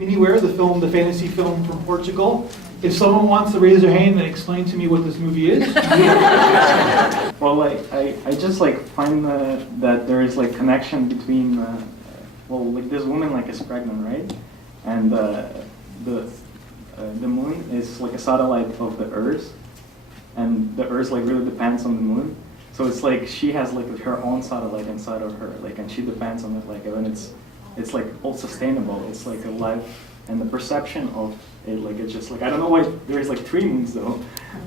Anywhere, the fantasy film from Portugal. If someone wants to raise their hand and explain to me what this movie is. Well, like I just like find that there is like connection between well, like this woman like is pregnant, right? And the moon is like a satellite of the Earth, and the Earth like really depends on the moon. So it's like she has like her own satellite inside of her, like, and she depends on it, like, and it's like all sustainable. It's like a life, and the perception of it, like, it's just like, I don't know why there's like 3 moons though,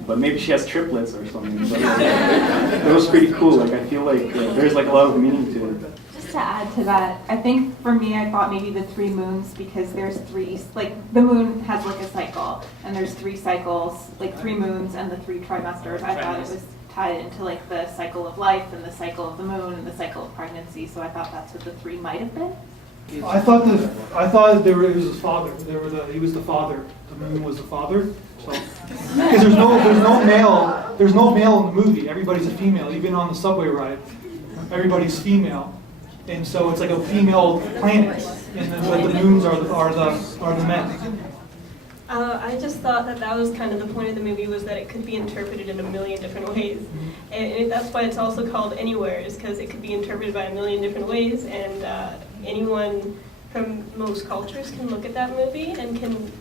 but maybe she has triplets or something. But it was pretty cool. Like, I feel like there's like a lot of meaning to it. Just to add to that, I think for me, I thought maybe the 3 moons, because there's 3, like the moon has like a cycle, and there's 3 cycles, like 3 moons and the 3 trimesters. I thought it was tied into like the cycle of life and the cycle of the moon and the cycle of pregnancy. So I thought that's what the 3 might have been. I thought it was his father. He was the father. The moon was the father. So, because there's no male in the movie. Everybody's a female. Even on the subway ride, everybody's female, and so it's like a female planet. And then, but the moons are the men. I just thought that was kind of the point of the movie, was that it could be interpreted in a million different ways. And that's why it's also called Anywhere, is because it could be interpreted by a million different ways, and anyone from most cultures can look at that movie and can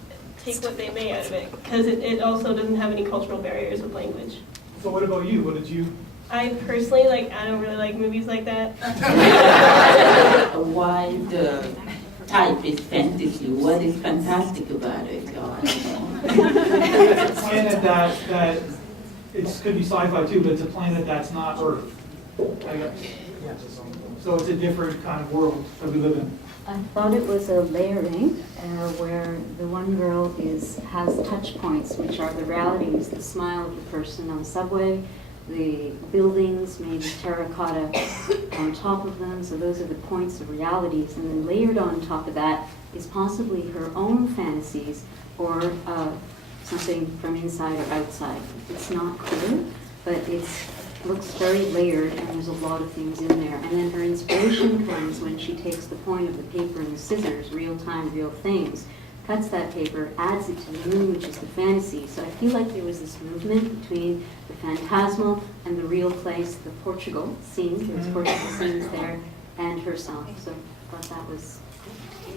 take what they may out of it, because it also doesn't have any cultural barriers with language. So what about you? What did you? I personally, I don't really like movies like that. Why the type is fantasy? What is fantastic about it? It's a planet that it could be sci-fi too, but it's a planet that's not Earth, I guess. So it's a different kind of world that we live in. I thought it was a layering where the one girl has touch points, which are the realities, the smile of the person on the subway, the buildings, maybe terracotta on top of them. So those are the points of realities. And then layered on top of that is possibly her own fantasies or something from inside or outside. It's not clear, but it looks very layered, and there's a lot of things in there. And then her inspiration comes when she takes the point of the paper and the scissors, real time, real things, cuts that paper, adds it to the moon, which is the fantasy. So I feel like there was this movement between the phantasmal and the real place, the Portugal scene, there's Portugal scenes there, and herself. So I thought that was...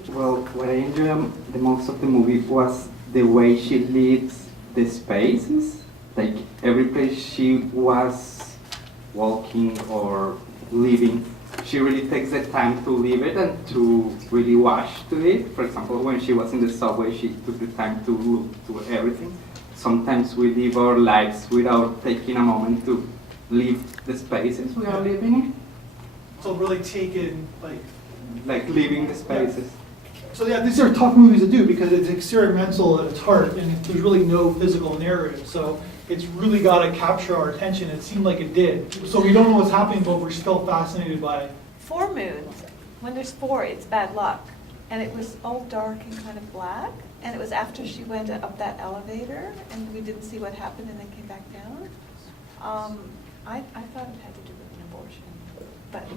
Well, what I enjoyed the most of the movie was the way she leads the spaces. Like every place she was walking or living, she really takes the time to live it and to really watch to it. For example, when she was in the subway, she took the time to look to everything. Sometimes we live our lives without taking a moment to live the spaces we are living in. So really take in like living the spaces. So yeah, these are tough movies to do because it's experimental at its heart, and there's really no physical narrative. So it's really got to capture our attention. It seemed like it did. So we don't know what's happening, but we're still fascinated by it. 4 moons. When there's 4, it's bad luck. And it was all dark and kind of black. And it was after she went up that elevator, and we didn't see what happened, and then came back down. I thought it had to do with an abortion. But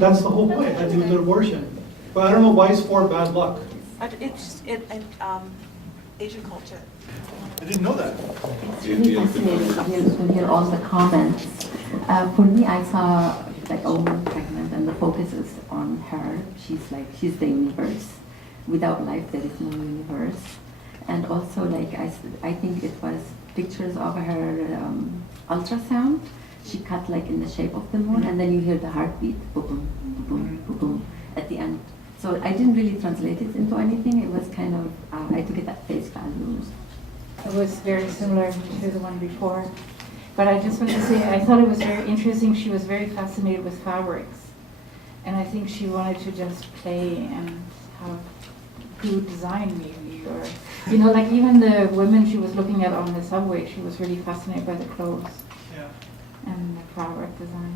that's the whole point. It had to do with an abortion. But I don't know why is 4 bad luck. it's Asian culture. I didn't know that. It's really fascinating to hear all the comments. For me, I saw like a woman pregnant, and the focus is on her. She's the universe. Without life, there is no universe. And also, I think it was pictures of her ultrasound. She cut like in the shape of the moon, and then you hear the heartbeat, boom, boom, boom, boom, at the end. So I didn't really translate it into anything. It was kind of, I took it at face value. It was very similar to the one before. But I just want to say, I thought it was very interesting. She was very fascinated with fabrics. And I think she wanted to just play and have good design maybe. Or, like even the women she was looking at on the subway, she was really fascinated by the clothes and the fabric design.